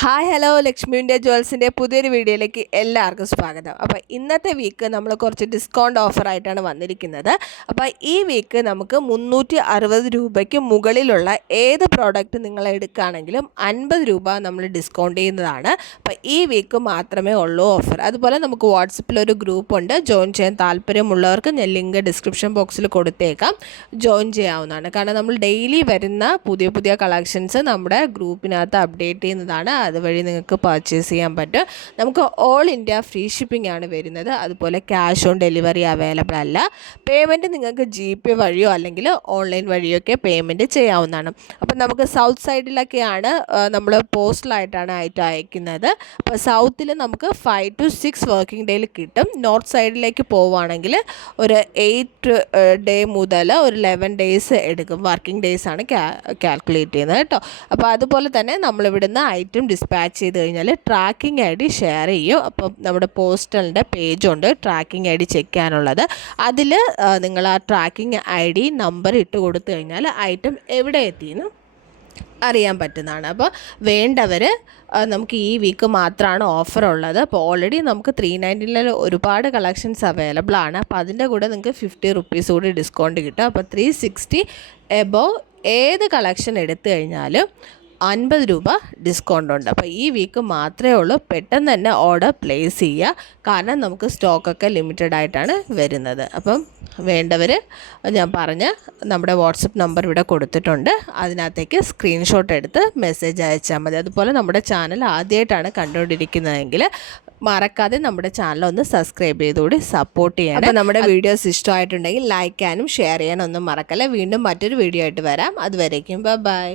Hi hello Lakshmi India ജ്വൽസിൻ്റെ പുതിയൊരു വീഡിയോയിലേക്ക് എല്ലാവർക്കും സ്വാഗതം. അപ്പോൾ ഇന്നത്തെ വീക്ക് നമ്മൾ കുറച്ച് ഡിസ്കൗണ്ട് ഓഫറായിട്ടാണ് വന്നിരിക്കുന്നത്. അപ്പോൾ ഈ വീക്ക് നമുക്ക് 360 രൂപയ്ക്ക് മുകളിലുള്ള ഏത് പ്രോഡക്റ്റ് നിങ്ങൾ എടുക്കുകയാണെങ്കിലും 50 രൂപ നമ്മൾ ഡിസ്കൗണ്ട് ചെയ്യുന്നതാണ്. അപ്പോൾ ഈ വീക്ക് മാത്രമേ ഉള്ളൂ ഓഫർ. അതുപോലെ നമുക്ക് വാട്സപ്പിലൊരു ഗ്രൂപ്പുണ്ട്. ജോയിൻ ചെയ്യാൻ താല്പര്യമുള്ളവർക്ക് ഞാൻ ലിങ്ക് ഡിസ്ക്രിപ്ഷൻ ബോക്സിൽ കൊടുത്തേക്കാം, ജോയിൻ ചെയ്യാവുന്നതാണ്. കാരണം നമ്മൾ ഡെയിലി വരുന്ന പുതിയ പുതിയ കളക്ഷൻസ് നമ്മുടെ ഗ്രൂപ്പിനകത്ത് അപ്ഡേറ്റ് ചെയ്യുന്നതാണ്. അതുവഴി നിങ്ങൾക്ക് പർച്ചേസ് ചെയ്യാൻ പറ്റും. നമുക്ക് ഓൾ ഇന്ത്യ ഫ്രീ ഷിപ്പിംഗ് ആണ് വരുന്നത്. അതുപോലെ ക്യാഷ് ഓൺ ഡെലിവറി അവൈലബിൾ അല്ല. പേയ്മെൻറ്റ് നിങ്ങൾക്ക് GPay വഴിയോ അല്ലെങ്കിൽ ഓൺലൈൻ വഴിയോ ഒക്കെ പേയ്മെൻറ്റ് ചെയ്യാവുന്നതാണ്. അപ്പം നമുക്ക് സൗത്ത് സൈഡിലൊക്കെയാണ് നമ്മൾ പോസ്റ്റലായിട്ടാണ് അയക്കുന്നത്. അപ്പോൾ സൗത്തിൽ നമുക്ക് 5 to 6 വർക്കിംഗ് ഡേയിൽ കിട്ടും. നോർത്ത് സൈഡിലേക്ക് പോവുകയാണെങ്കിൽ ഒരു 8 ഡേ മുതൽ ഒരു 11 ഡേയ്സ് എടുക്കും. വർക്കിംഗ് ഡേയ്സ് ആണ് കാൽക്കുലേറ്റ് ചെയ്യുന്നത് കേട്ടോ. അപ്പോൾ അതുപോലെ തന്നെ നമ്മളിവിടുന്ന് ഐറ്റം ഡിസ്പാച്ച് ചെയ്ത് കഴിഞ്ഞാൽ ട്രാക്കിംഗ് ID ഷെയർ ചെയ്യും. അപ്പം നമ്മുടെ പോസ്റ്റലിൻ്റെ പേജുണ്ട് ട്രാക്കിംഗ് ID ചെക്ക് ചെയ്യാനുള്ളത്. അതിൽ നിങ്ങൾ ആ ട്രാക്കിംഗ് ID നമ്പർ ഇട്ട് കൊടുത്തു കഴിഞ്ഞാൽ ഐറ്റം എവിടെ എത്തിയെന്ന് അറിയാൻ പറ്റുന്നതാണ്. അപ്പോൾ വേണ്ടവർ നമുക്ക് ഈ വീക്ക് മാത്രമാണ് ഓഫർ ഉള്ളത്. അപ്പോൾ ഓൾറെഡി നമുക്ക് 390 ഒരുപാട് കളക്ഷൻസ് അവൈലബിൾ ആണ്. അപ്പോൾ അതിൻ്റെ കൂടെ നിങ്ങൾക്ക് 50 റുപ്പീസ് കൂടി ഡിസ്കൗണ്ട് കിട്ടും. അപ്പോൾ 360 എബോവ് ഏത് കളക്ഷൻ എടുത്തു കഴിഞ്ഞാലും 50 രൂപ ഡിസ്കൗണ്ട് ഉണ്ട്. അപ്പോൾ ഈ വീക്ക് മാത്രമേ ഉള്ളൂ. പെട്ടെന്ന് തന്നെ ഓർഡർ പ്ലേസ് ചെയ്യുക. കാരണം നമുക്ക് സ്റ്റോക്കൊക്കെ ലിമിറ്റഡ് ആയിട്ടാണ് വരുന്നത്. അപ്പം വേണ്ടവർ ഞാൻ പറഞ്ഞ നമ്മുടെ വാട്സപ്പ് നമ്പർ ഇവിടെ കൊടുത്തിട്ടുണ്ട്. അതിനകത്തേക്ക് സ്ക്രീൻഷോട്ട് എടുത്ത് മെസ്സേജ് അയച്ചാൽ മതി. അതുപോലെ നമ്മുടെ ചാനൽ ആദ്യമായിട്ടാണ് കണ്ടുകൊണ്ടിരിക്കുന്നതെങ്കിൽ മറക്കാതെ നമ്മുടെ ചാനൽ ഒന്ന് സബ്സ്ക്രൈബ് ചെയ്തുകൂടി സപ്പോർട്ട് ചെയ്യണം. അപ്പോൾ നമ്മുടെ വീഡിയോസ് ഇഷ്ടമായിട്ടുണ്ടെങ്കിൽ ലൈക്ക് ചെയ്യാനും ഷെയർ ചെയ്യാനും ഒന്നും മറക്കല്ല. വീണ്ടും മറ്റൊരു വീഡിയോ ആയിട്ട് വരാം. അതുവരേക്കും ബൈ.